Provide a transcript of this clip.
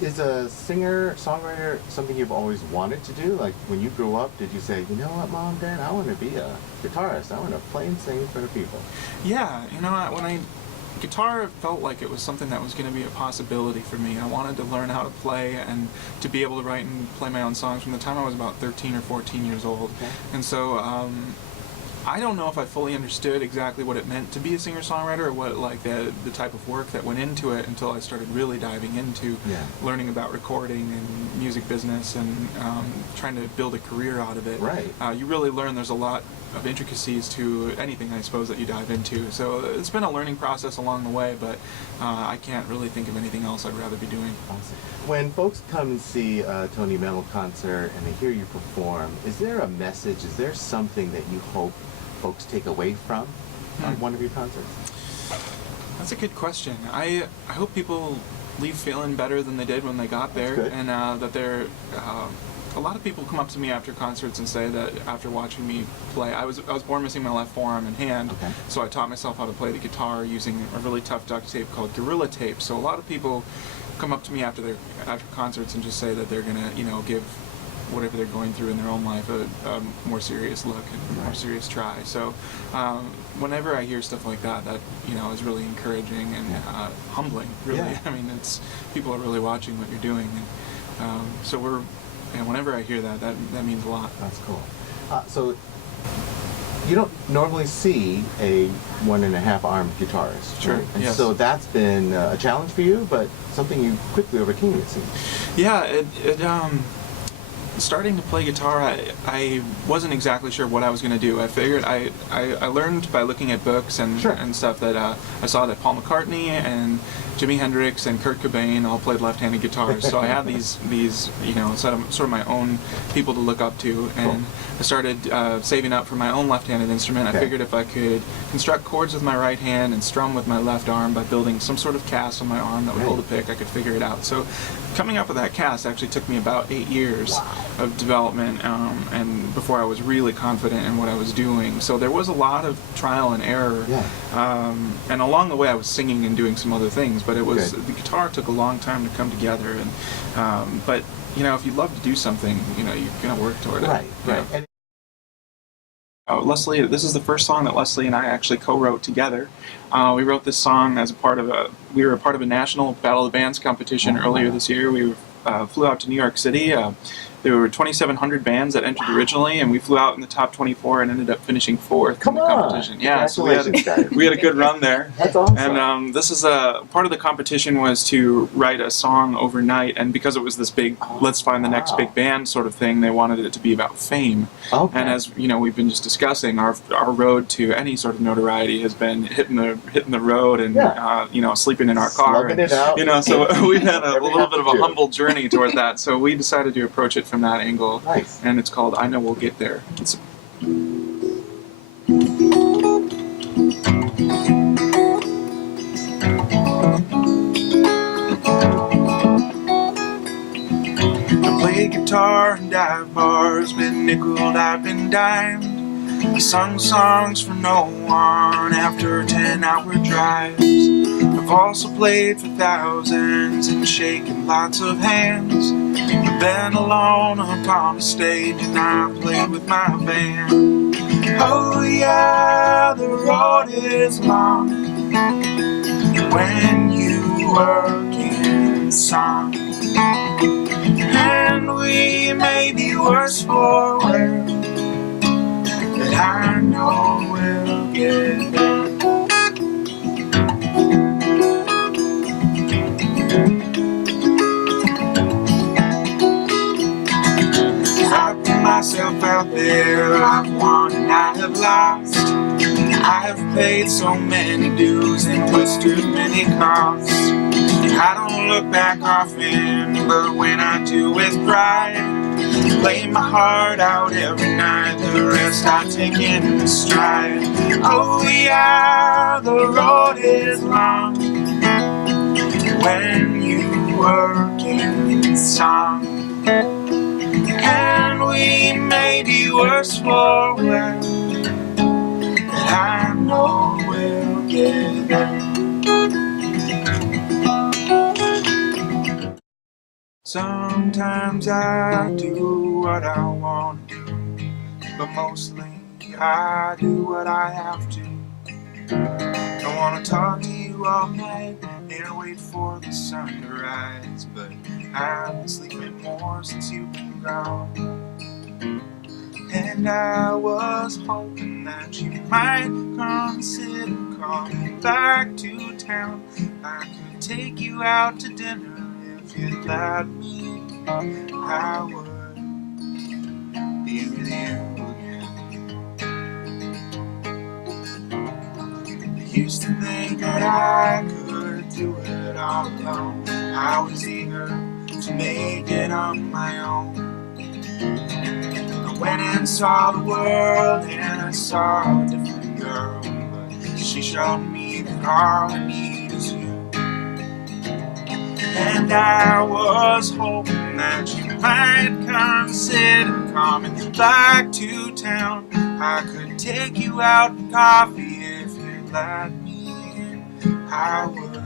Is a singer-songwriter something you've always wanted to do? Like when you grew up, did you say, you know what, Mom, Dad, I want to be a guitarist. I want to play and sing in front of people. Yeah, you know, guitar felt like it was something that was going to be a possibility for me. I wanted to learn how to play and to be able to write and play my own songs from the time I was about 13 or 14 years old. Okay. And so I don't know if I fully understood exactly what it meant to be a singer-songwriter or what like the type of work that went into it until I started really diving into learning about recording and music business and trying to build a career out of it. Right. You really learn there's a lot of intricacies to anything, I suppose, that you dive into. So it's been a learning process along the way, but I can't really think of anything else I'd rather be doing. Awesome. When folks come and see a Tony Memmel concert and they hear you perform, is there a message, is there something that you hope folks take away from one of your concerts? That's a good question. I hope people leave feeling better than they did when they got there, and that they're a lot of people come up to me after concerts and say that after watching me play, I was born missing my left forearm and hand, so I taught myself how to play the guitar using a really tough duct tape called Gorilla Tape. So a lot of people come up to me after concerts and just say that they're gonna, you know, give whatever they're going through in their own life a more serious look and a more serious try. So whenever I hear stuff like that, you know, is really encouraging and humbling. Really, I mean, people are really watching what you're doing, and so whenever I hear that means a lot. That's cool. So you don't normally see a 1.5 armed guitarist, sure? Right? And yes. so that's been a challenge for you, but something you quickly overcame, it seems. Yeah, starting to play guitar, I wasn't exactly sure what I was going to do. I figured I learned by looking at books and stuff that I saw that Paul McCartney and Jimi Hendrix and Kurt Cobain all played left-handed guitars. So I had these you know, sort of my own people to look up to, and I started saving up for my own left-handed instrument. I figured if I could construct chords with my right hand and strum with my left arm by building some sort of cast on my arm that would hold a pick, I could figure it out. So coming up with that cast actually took me about 8 years of development, and before I was really confident in what I was doing. So there was a lot of trial and error, and along the way I was singing and doing some other things, but the guitar took a long time to come together. And but you know, if you love to do something, you know, you're gonna work toward it. Right. And Leslie, this is the first song that Leslie and I actually co-wrote together. We wrote this song as we were a part of a national Battle of the Bands competition earlier this year. We flew out to New York City. There were 2,700 bands that entered originally, and we flew out in the top 24 and ended up finishing 4th in the competition. Yeah, so we had a good run there. That's awesome. And this is part of the competition was to write a song overnight, and because it was this big, let's find the next big band sort of thing, they wanted it to be about fame. And as you know, we've been just discussing, our road to any sort of notoriety has been hitting the road and you know, sleeping in our car. Slugging it out. You know, so we've had a little bit of a humble journey toward that. So we decided to approach it from that angle, and it's called "I Know We'll Get There." I play guitar in dive bars, been nickeled, I've been dimed. I sung songs for no one after 10-hour drives. I've also played for thousands and shaken lots of hands. I've been alone upon a stage and I played with my band. Oh yeah, the road is long when you work in song, and we may be worse for wear, but I know we'll get there. Myself out there, I've won and I have lost. I have paid so many dues and pushed too many costs. I don't look back often, but when I do with pride, play my heart out every night, the rest I take in stride. Oh yeah, the road is long when you work in song, and we may be worse for wear, but I know we'll get there. Sometimes I do what I want to do, but mostly I do what I have to. I want to talk to you all night and wait for the sun to rise, but I've been sleeping more since you've been gone. And I was hoping that you might consider coming back to town. I could take you out to dinner if you'd let me. I would be with you again. I used to think that I could do it all alone. I was eager to make it on my own. I went and saw the world and I saw a different girl, but she showed me that all I need is you. And I was hoping that you might consider coming back to town. I could take you out for coffee if you'd let me. I would